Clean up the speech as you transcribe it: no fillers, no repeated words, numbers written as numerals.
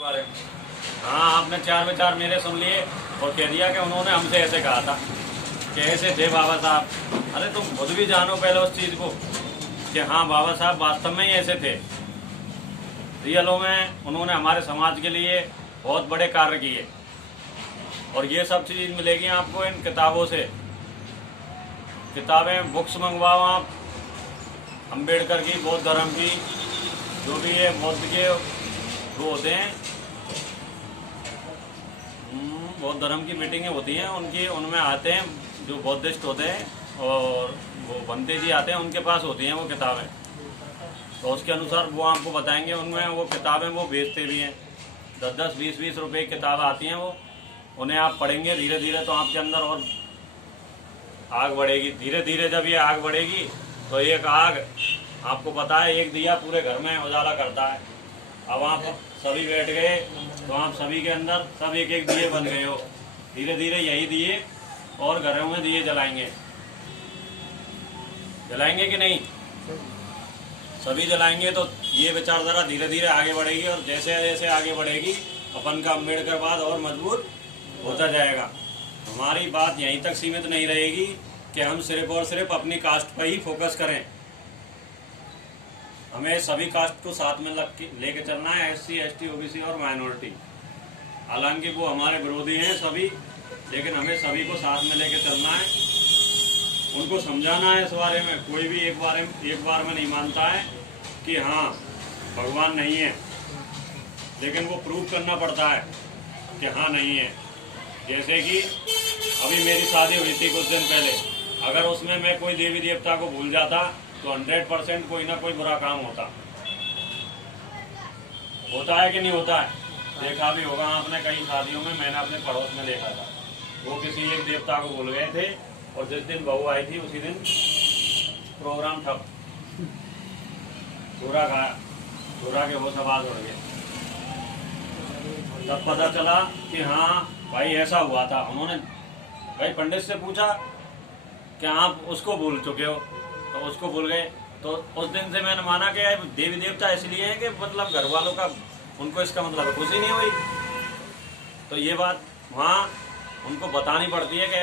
हाँ, आपने 4 में 4 मेरे सुन लिए और कह दिया कि उन्होंने हमसे ऐसे कहा था कि ऐसे थे बाबा साहब। अरे तुम खुद भी जानो पहले उस चीज़ को कि हाँ, बाबा साहब वास्तव में ही ऐसे थे। रियलों में उन्होंने हमारे समाज के लिए बहुत बड़े कार्य किए और ये सब चीज़ मिलेगी आपको इन किताबों से। किताबें, बुक्स मंगवाओ आप, अम्बेडकर की, बौद्ध धर्म की, जो भी ये बौद्ध के वो होते हैं, बौद्ध धर्म की मीटिंगें होती हैं उनकी, उनमें आते हैं जो बौद्धिस्ट होते हैं और वो बनते जी आते हैं, उनके पास होती हैं वो किताबें। तो उसके अनुसार वो आपको बताएंगे। उनमें वो किताबें वो बेचते भी हैं, 10-10, 20-20 रुपए की किताब आती हैं वो। उन्हें आप पढ़ेंगे धीरे धीरे तो आपके अंदर और आग बढ़ेगी। धीरे धीरे जब ये आग बढ़ेगी तो एक आग, आपको पता है, एक दिया पूरे घर में उजाला करता है। अब आप सभी बैठ गए तो आप सभी के अंदर सब एक एक दिए बन गए हो। धीरे धीरे यही दिए और घरों में दिए जलाएंगे कि नहीं? सभी जलाएंगे तो ये विचारधारा धीरे धीरे आगे बढ़ेगी और जैसे जैसे आगे बढ़ेगी अपन का अम्बेडकरवाद और मजबूत होता जाएगा। हमारी बात यहीं तक सीमित नहीं रहेगी कि हम सिर्फ और सिर्फ अपनी कास्ट पर ही फोकस करें। हमें सभी कास्ट को साथ में लेके चलना है, SC, ST, OBC और माइनॉरिटी। हालांकि वो हमारे विरोधी हैं सभी, लेकिन हमें सभी को साथ में लेके चलना है, उनको समझाना है इस बारे में। कोई भी एक बार में नहीं मानता है कि हाँ भगवान नहीं है, लेकिन वो प्रूव करना पड़ता है कि हाँ नहीं है। जैसे कि अभी मेरी शादी हुई थी कुछ दिन पहले, अगर उसमें मैं कोई देवी देवता को भूल जाता तो 100% कोई ना कोई बुरा काम होता है कि नहीं होता है? देखा भी होगा आपने कई शादियों में, मैंने अपने पड़ोस में देखा था, वो किसी एक देवता को भूल गए थे और जिस दिन बहू आई थी उसी दिन प्रोग्राम ठप, चूरा खाया, चूरा के वो सब आज उड़ गए। तब पता चला कि हाँ भाई ऐसा हुआ था। उन्होंने भाई पंडित से पूछा कि आप उसको भूल चुके हो, तो उसको भूल गए। तो उस दिन से मैंने माना कि देवी देवता इसलिए है कि मतलब घर वालों का, उनको इसका मतलब खुशी नहीं हुई। तो ये बात वहाँ उनको बतानी पड़ती है कि